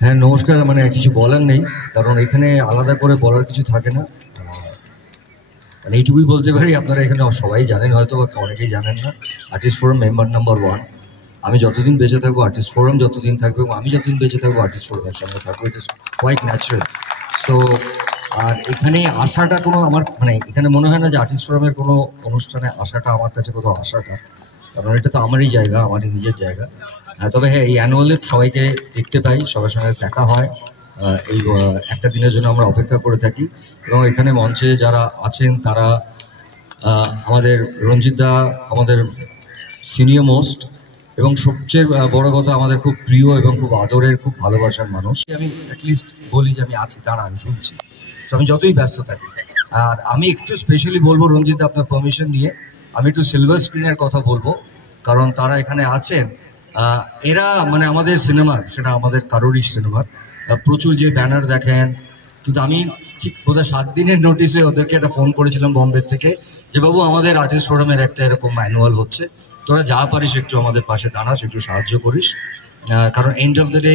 হ্যাঁ নমস্কার, মানে কিছু বলার নেই, কারণ এখানে আলাদা করে বলার কিছু থাকে না। মানে এইটুকুই বলতে পারি, আপনারা এখানে সবাই জানেন হয়তো, বা অনেকেই জানেন না। Artist forum member number 1। আমি যতদিন বেঁচে থাকবো আর্টিস্ট ফোরাম যতদিন থাকবে, এবং আমি যতদিন বেঁচে থাকবো আর্টিস্ট ফোরামের সঙ্গে থাকবো, ইট ইস কোয়াইট ন্যাচারাল। সো আর এখানে আসাটা কোনো আমার মানে এখানে মনে হয় না যে আর্টিস্ট ফোরামের কোনো অনুষ্ঠানে আসাটা আমার কাছে কোথাও আসাটা, কারণ এটা তো আমারই জায়গা, আমারই নিজের জায়গা। তবে হ্যাঁ, এই অ্যানুয়ালে সবাইকে দেখতে পাই, সবার সঙ্গে দেখা হয়। এই একটা দিনের জন্য আমরা অপেক্ষা করে থাকি, এবং এখানে মঞ্চে যারা আছেন তারা আমাদের রঞ্জিত দা আমাদের সিনিয়র মোস্ট, এবং সবচেয়ে বড় কথা আমাদের খুব প্রিয় এবং খুব আদরের, খুব ভালোবাসার মানুষ। আমি অ্যাটলিস্ট বলি যে আমি আছি, তারা আমি শুনছি, আমি যতই ব্যস্ত থাকি। আর আমি একটু স্পেশালি বলবো, রঞ্জিত আপনার পারমিশন নিয়ে আমি একটু সিলভার স্ক্রিনের কথা বলবো, কারণ তারা এখানে আছেন। এরা মানে আমাদের সিনেমার, সেটা আমাদের কারোরই সিনেমার প্রচুর যে ব্যানার দেখেন, কিন্তু আমি ঠিক বোধহয় 7 দিনের নোটিশে ওদেরকে একটা ফোন করেছিলাম বম্বে থেকে, যে বাবু আমাদের আর্টিস্ট ফোরামের একটা এরকম ম্যানুয়াল হচ্ছে, তোরা যা পারিস একটু আমাদের পাশে দাঁড়াস, একটু সাহায্য করিস। কারণ এন্ড অফ দ্য ডে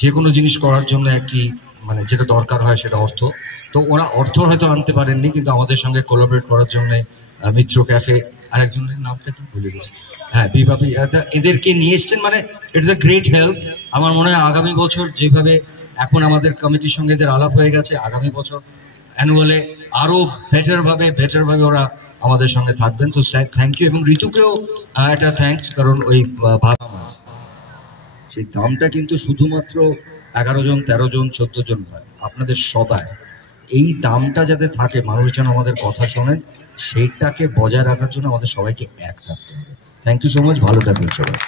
যে কোনো জিনিস করার জন্য একটি মানে যেটা দরকার হয় সেটা অর্থ। তো ওরা অর্থ হয়তো আনতে পারেননি, কিন্তু আমাদের সঙ্গে কোলাবরেট করার জন্য মিত্র ক্যাফে, আর একজনের নামটা কি ভুলে গেছি, হ্যাঁ বিভাপি, এদেরকে নিয়ে এসছেন। মানে ইটস আ গ্রেট হেল্প। আমার মনে হয় আগামী বছর যেভাবে এখন আমাদের কমিটির সঙ্গে এদের আলাপ হয়ে গেছে, আগামী বছর অ্যানুয়ালে আরো বেটার ভাবে ওরা আমাদের সঙ্গে থাকবেন। তো থ্যাংক ইউ, এবং ঋতুকেও একটা থ্যাঙ্কস, কারণ ওই সেই দামটা কিন্তু শুধুমাত্র 11 জন 13 জন 14 জন নয়, আপনাদের সবাই এই দামটা যাতে থাকে, মানুষজন আমাদের কথা শোনেন, সেইটাকে বজায় রাখার জন্য আমাদের সবাইকে এক থাকতে হবে। থ্যাংক ইউ সো মাচ, ভালো থাকবেন সবাই।